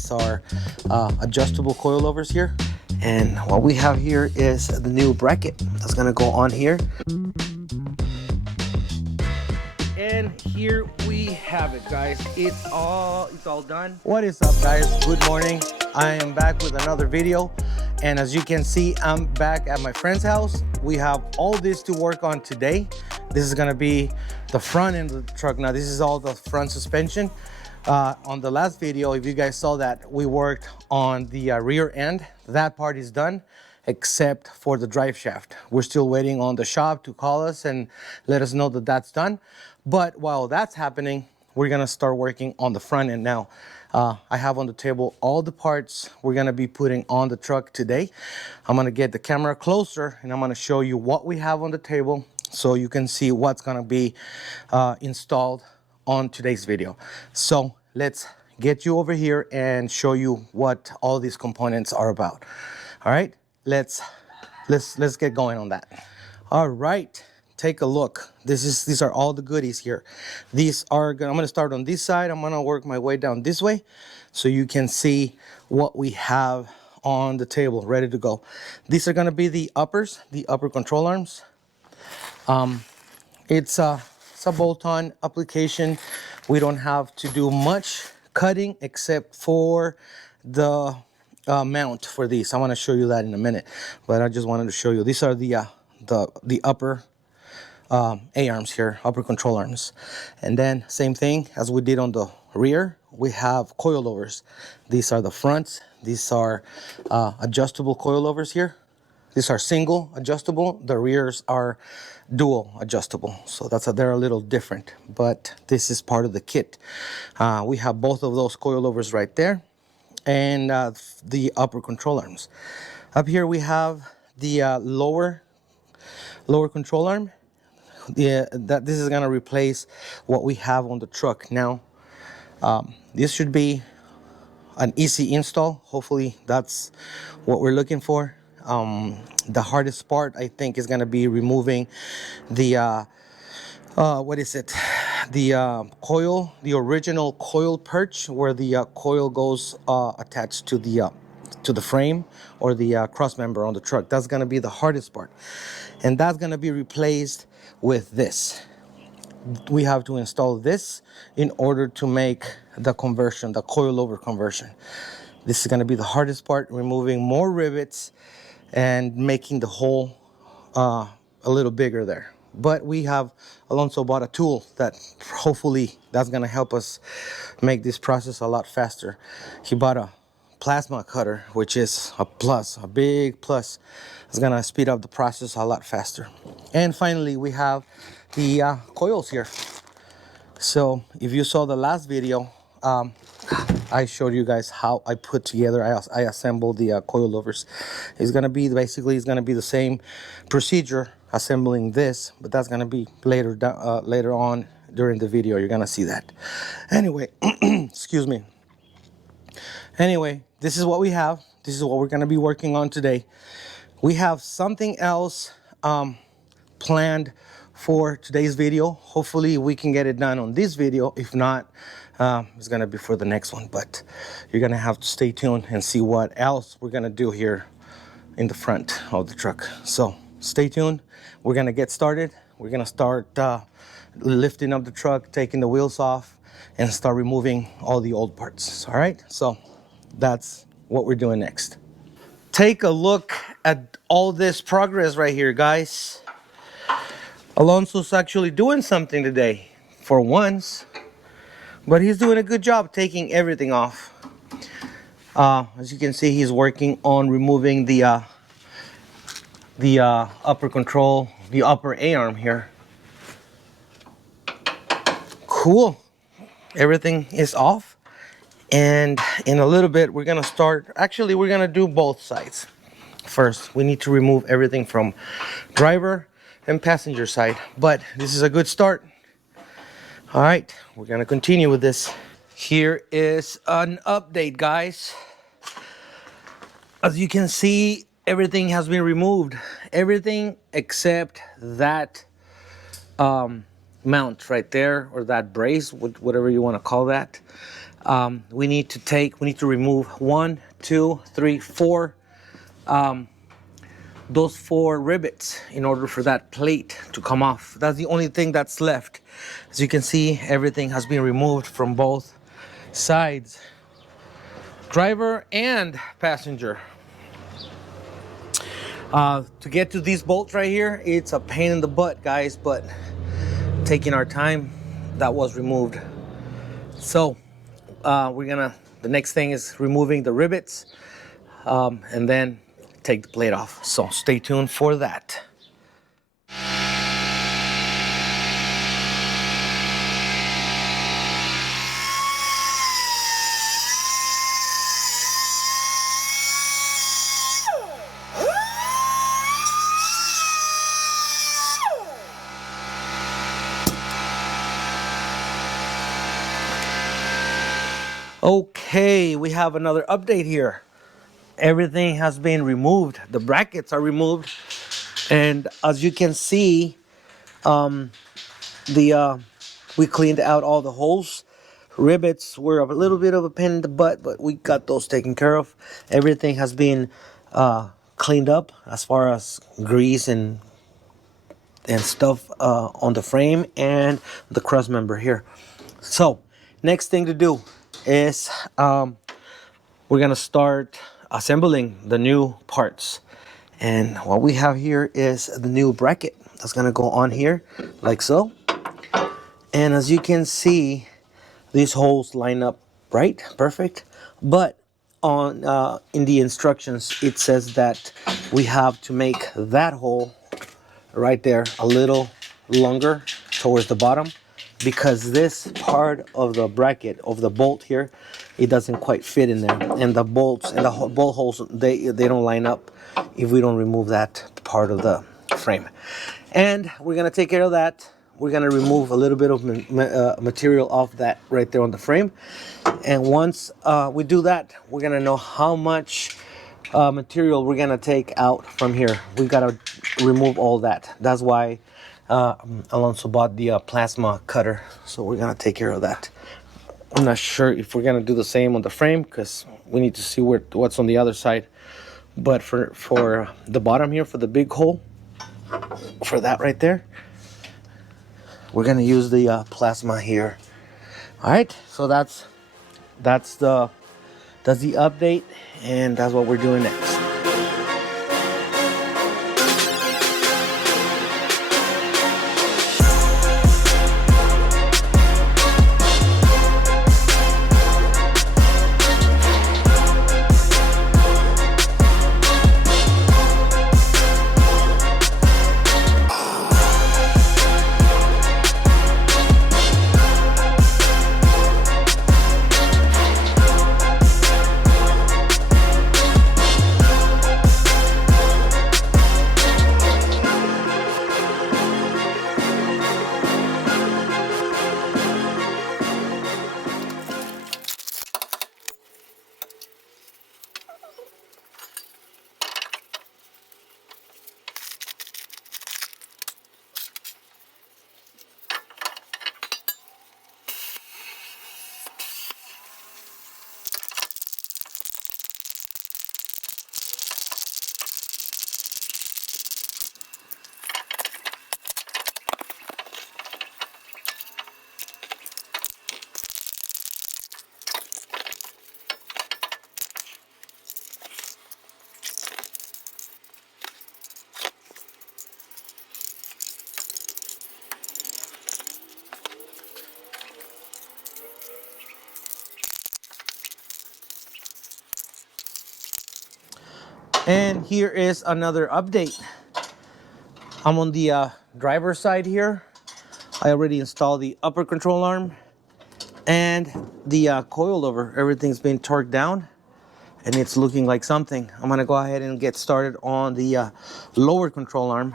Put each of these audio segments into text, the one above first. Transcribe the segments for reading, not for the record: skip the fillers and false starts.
These are adjustable coilovers here. And what we have here is the new bracket that's gonna go on here. And here we have it, guys. It's all done. What is up, guys? Good morning. I am back with another video. And as you can see, I'm back at my friend's house. We have all this to work on today. This is gonna be the front end of the truck. Now, this is all the front suspension. On the last video, if you guys saw that, we worked on the rear end. That part is done, except for the drive shaft. We're still waiting on the shop to call us and let us know that that's done. But while that's happening, we're gonna start working on the front end now. I have on the table all the parts we're gonna be putting on the truck today. I'm gonna get the camera closer and I'm gonna show you what we have on the table so you can see what's gonna be installed on today's video. So let's get you over here and show you what all these components are about. All right, let's get going on that. All right, take a look. These are all the goodies here. These are I'm gonna start on this side. I'm gonna work my way down this way so you can see what we have on the table ready to go. These are gonna be the uppers, the upper control arms. It's a bolt-on application. We don't have to do much cutting except for the mount for these. I want to show you that in a minute, but I just wanted to show you. These are the upper A-arms here, upper control arms. And then same thing as we did on the rear, we have coilovers. These are the fronts. These are adjustable coilovers here. These are single adjustable. The rears are dual adjustable. So they're a little different, but this is part of the kit. We have both of those coilovers right there, and the upper control arms. Up here we have the lower control arm. This is gonna replace what we have on the truck now. This should be an easy install. Hopefully that's what we're looking for. The hardest part, I think, is going to be removing the coil, the original coil perch, where the coil goes attached to the frame or the cross member on the truck. That's going to be the hardest part, and that's going to be replaced with this. We have to install this in order to make the conversion, the coilover conversion. This is going to be the hardest part, removing more rivets and making the hole a little bigger there. But Alonso bought a tool that hopefully that's gonna help us make this process a lot faster. He bought a plasma cutter, which is a plus, a big plus. It's gonna speed up the process a lot faster. And finally, we have the coils here. So if you saw the last video, I showed you guys how I put together, I assembled the coilovers. It's gonna be the same procedure assembling this, but that's gonna be later on during the video. You're gonna see that. Anyway, excuse me. Anyway, this is what we have. This is what we're gonna be working on today. We have something else planned for today's video. Hopefully we can get it done on this video. If not, it's gonna be for the next one, but you're gonna have to stay tuned and see what else we're gonna do here in the front of the truck. So stay tuned. We're gonna get started. We're gonna start lifting up the truck, taking the wheels off, and start removing all the old parts. All right, so that's what we're doing next. Take a look at all this progress right here, guys. Alonso's actually doing something today for once, but he's doing a good job taking everything off. As you can see, he's working on removing the upper control, the upper A-arm here. Cool. Everything is off. And in a little bit, we're gonna do both sides. First, we need to remove everything from driver and passenger side, but this is a good start. All right, we're gonna continue with this. Here is an update, guys. As you can see, everything has been removed. Everything except that mount right there, or that brace, whatever you want to call that. We need to remove 1, 2, 3, 4, those 4 rivets in order for that plate to come off. That's the only thing that's left. As you can see, everything has been removed from both sides, driver and passenger. To get to these bolts right here, it's a pain in the butt, guys, but taking our time, that was removed. So the next thing is removing the rivets, and then take the plate off. So stay tuned for that. Okay, we have another update here. Everything has been removed. The brackets are removed, and as you can see, we cleaned out all the holes. Rivets were a little bit of a pain in the butt, but we got those taken care of. Everything has been cleaned up as far as grease and stuff on the frame and the cross member here. So next thing to do is we're gonna start assembling the new parts, and what we have here is the new bracket that's gonna go on here like so. And as you can see, these holes line up right, perfect, but on in the instructions it says that we have to make that hole right there a little longer towards the bottom, because this part of the bracket of the bolt here, it doesn't quite fit in there, and the bolts and the bolt holes, they don't line up if we don't remove that part of the frame. And we're gonna take care of that. We're gonna remove a little bit of material off that right there on the frame, and once we do that, we're gonna know how much material we're gonna take out from here. We gotta remove all that. That's why Alonso bought the plasma cutter, so we're gonna take care of that. I'm not sure if we're gonna do the same on the frame, because we need to see what's on the other side. But for the bottom here, for the big hole, for that right there, we're gonna use the plasma here. All right, so that's the update, and that's what we're doing next. And here is another update. I'm on the driver's side here. I already installed the upper control arm and the coilover. Everything's been torqued down and it's looking like something. I'm gonna go ahead and get started on the lower control arm,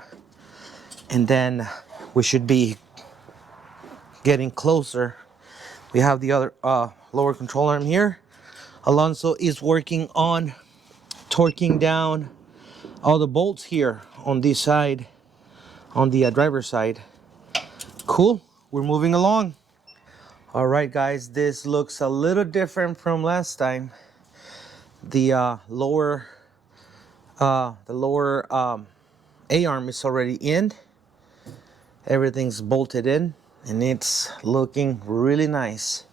and then we should be getting closer. We have the other lower control arm here. Alonso is working on torquing down all the bolts here on this side, on the driver's side. Cool, we're moving along. All right, guys, this looks a little different from last time. The lower A-arm is already in. Everything's bolted in, and it's looking really nice.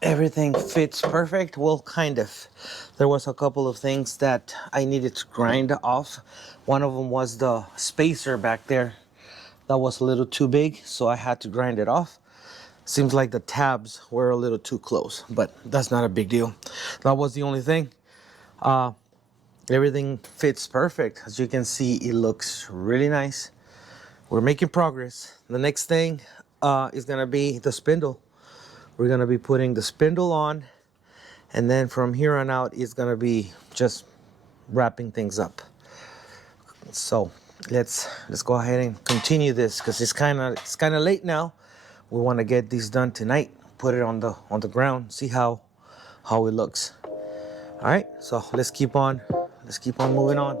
Everything fits perfect. Well, kind of. There was a couple of things that I needed to grind off. One of them was the spacer back there. That was a little too big, so I had to grind it off. Seems like the tabs were a little too close, but that's not a big deal. That was the only thing. Everything fits perfect. As you can see, it looks really nice. We're making progress. The next thing is gonna be the spindle. We're gonna be putting the spindle on, and then from here on out, it's gonna be just wrapping things up. So let's go ahead and continue this, because it's kind of late now. We want to get these done tonight. Put it on the ground. See how it looks. All right. So let's keep on moving on.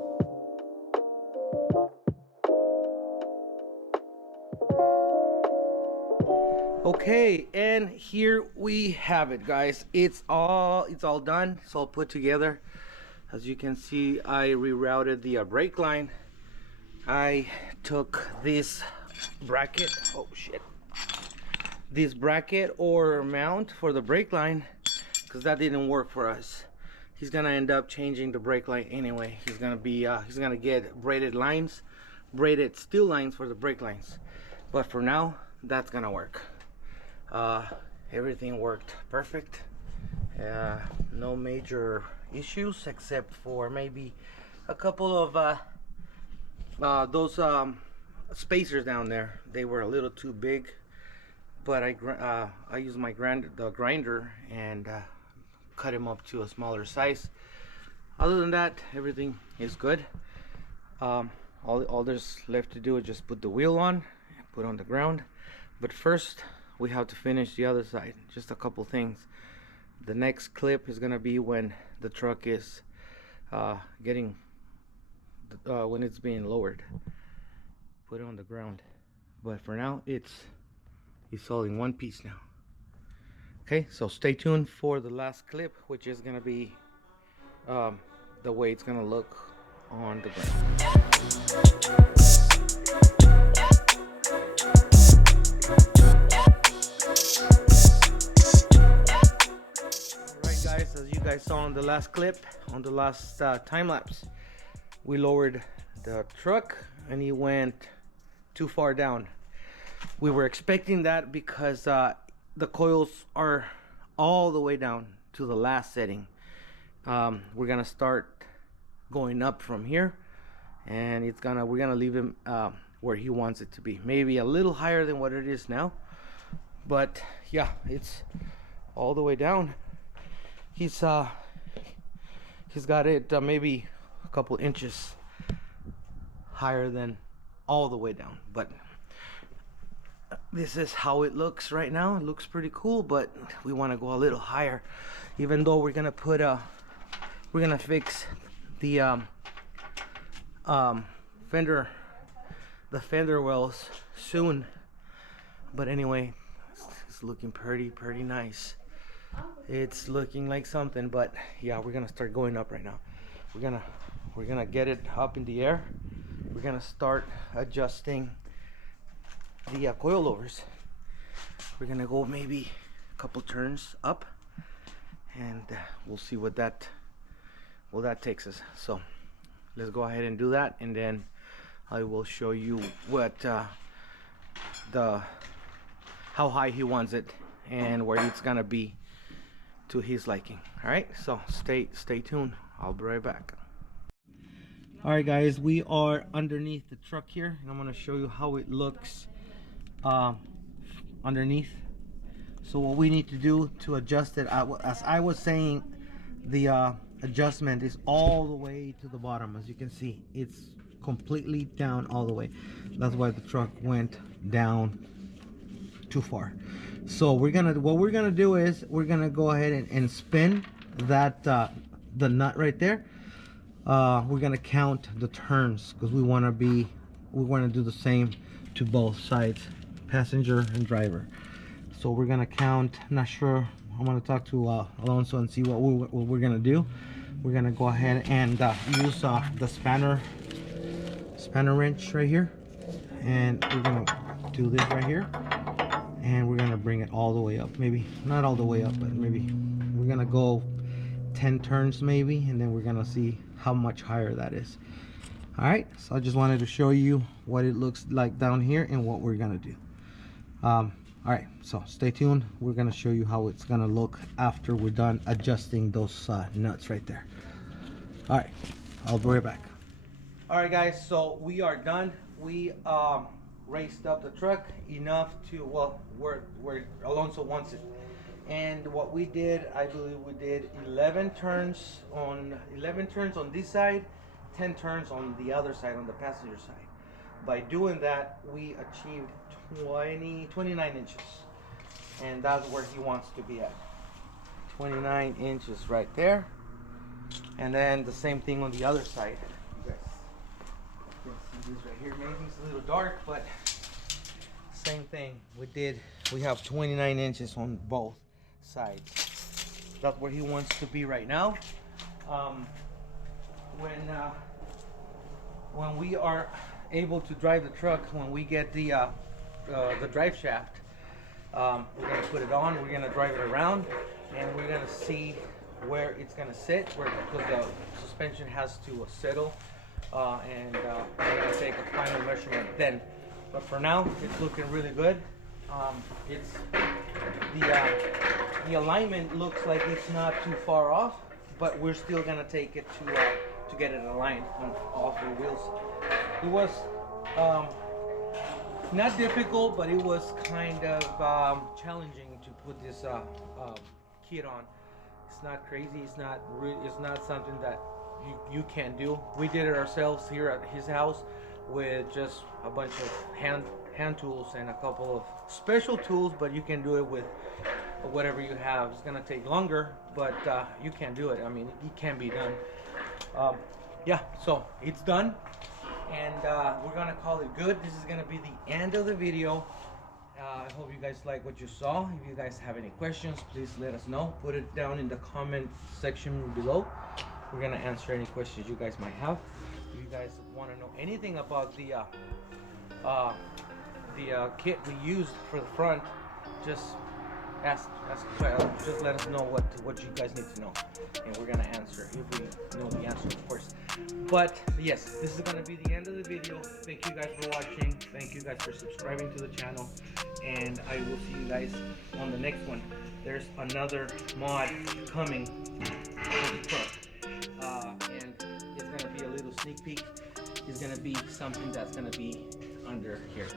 Okay, and here we have it, guys. It's all done. It's all put together. As you can see, I rerouted the brake line. I took this bracket. Oh shit. This bracket or mount for the brake line, because that didn't work for us. He's gonna end up changing the brake line anyway. He's gonna get braided lines, braided steel lines for the brake lines. But for now, that's gonna work. Everything worked perfect. No major issues except for maybe a couple of those spacers down there. They were a little too big, but I used my grinder and cut him up to a smaller size. Other than that, everything is good. All there's left to do is just put the wheel on and put on the ground. But first, we have to finish the other side. Just a couple things. The next clip is gonna be when the truck is when it's being lowered. Put it on the ground. But for now, it's all in one piece now. Okay, so stay tuned for the last clip, which is gonna be the way it's gonna look on the ground. Alright guys, as you guys saw on the last clip, on the last time lapse, we lowered the truck and he went too far down. We were expecting that because the coils are all the way down to the last setting. We're gonna start going up from here, and we're gonna leave him where he wants it to be. Maybe a little higher than what it is now, but yeah, it's all the way down. He's got it maybe a couple inches higher than all the way down, but this is how it looks right now. It looks pretty cool, but we want to go a little higher, even though we're gonna fix the fender wells soon. But anyway, it's looking pretty nice. It's looking like something. But yeah, we're gonna start going up right now. We're gonna get it up in the air. We're gonna start adjusting the coilovers. We're gonna go maybe a couple turns up, and we'll see what that takes us. So let's go ahead and do that, and then I will show you what how high he wants it and where it's gonna be to his liking. All right, so stay tuned. I'll be right back. All right guys, we are underneath the truck here, and I'm gonna show you how it looks underneath. So what we need to do to adjust it, as I was saying, the adjustment is all the way to the bottom. As you can see, it's completely down all the way. That's why the truck went down too far. So what we're gonna do is we're gonna go ahead and spin that the nut right there. We're gonna count the turns, because we want to do the same to both sides, passenger and driver. So we're gonna count. Not sure. I'm gonna talk to Alonso and see what we're gonna do. We're gonna go ahead and use the spanner wrench right here, and we're gonna do this right here, and we're gonna bring it all the way up. Maybe not all the way up, but maybe we're gonna go 10 turns maybe, and then we're gonna see how much higher that is. All right, so I just wanted to show you what it looks like down here and what we're gonna do. All right, so stay tuned. We're gonna show you how it's gonna look after we're done adjusting those nuts right there. All right, I'll be right back. All right, guys, so we are done. We raised up the truck enough to, well, where Alonso wants it. And what we did, I believe we did 11 turns on this side, 10 turns on the other side, on the passenger side. By doing that, we achieved 29 inches, and that's where he wants to be at. 29 inches right there. And then the same thing on the other side. You guys can see this right here. Maybe it's a little dark, but same thing. We have 29 inches on both sides. That's where he wants to be right now. When we are able to drive the truck, when we get the drive shaft, we're gonna put it on, we're gonna drive it around, and we're gonna see where it's gonna sit, because the suspension has to settle, and we're gonna take a final measurement then. But for now, it's looking really good. It's the alignment looks like it's not too far off, but we're still gonna take it to get it aligned on all 4 wheels. It was not difficult, but it was kind of challenging to put this kit on. It's not crazy. It's not something that you can do. We did it ourselves here at his house with just a bunch of hand tools and a couple of special tools, but you can do it with whatever you have. It's gonna take longer, but you can do it. I mean, it can be done. Yeah, so it's done, and we're gonna call it good. This is gonna be the end of the video. I hope you guys like what you saw. If you guys have any questions, please let us know. Put it down in the comment section below. We're gonna answer any questions you guys might have. If you guys want to know anything about the kit we used for the front, just just let us know what you guys need to know, and we're gonna answer if we know the answer, of course. But yes, this is gonna be the end of the video. Thank you guys for watching. Thank you guys for subscribing to the channel, and I will see you guys on the next one. There's another mod coming for the truck, and it's gonna be a little sneak peek. It's gonna be something that's gonna be under here.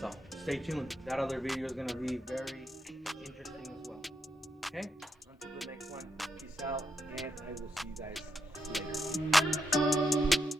So stay tuned. That other video is gonna be very interesting as well. Okay? Until the next one, peace out, and I will see you guys later.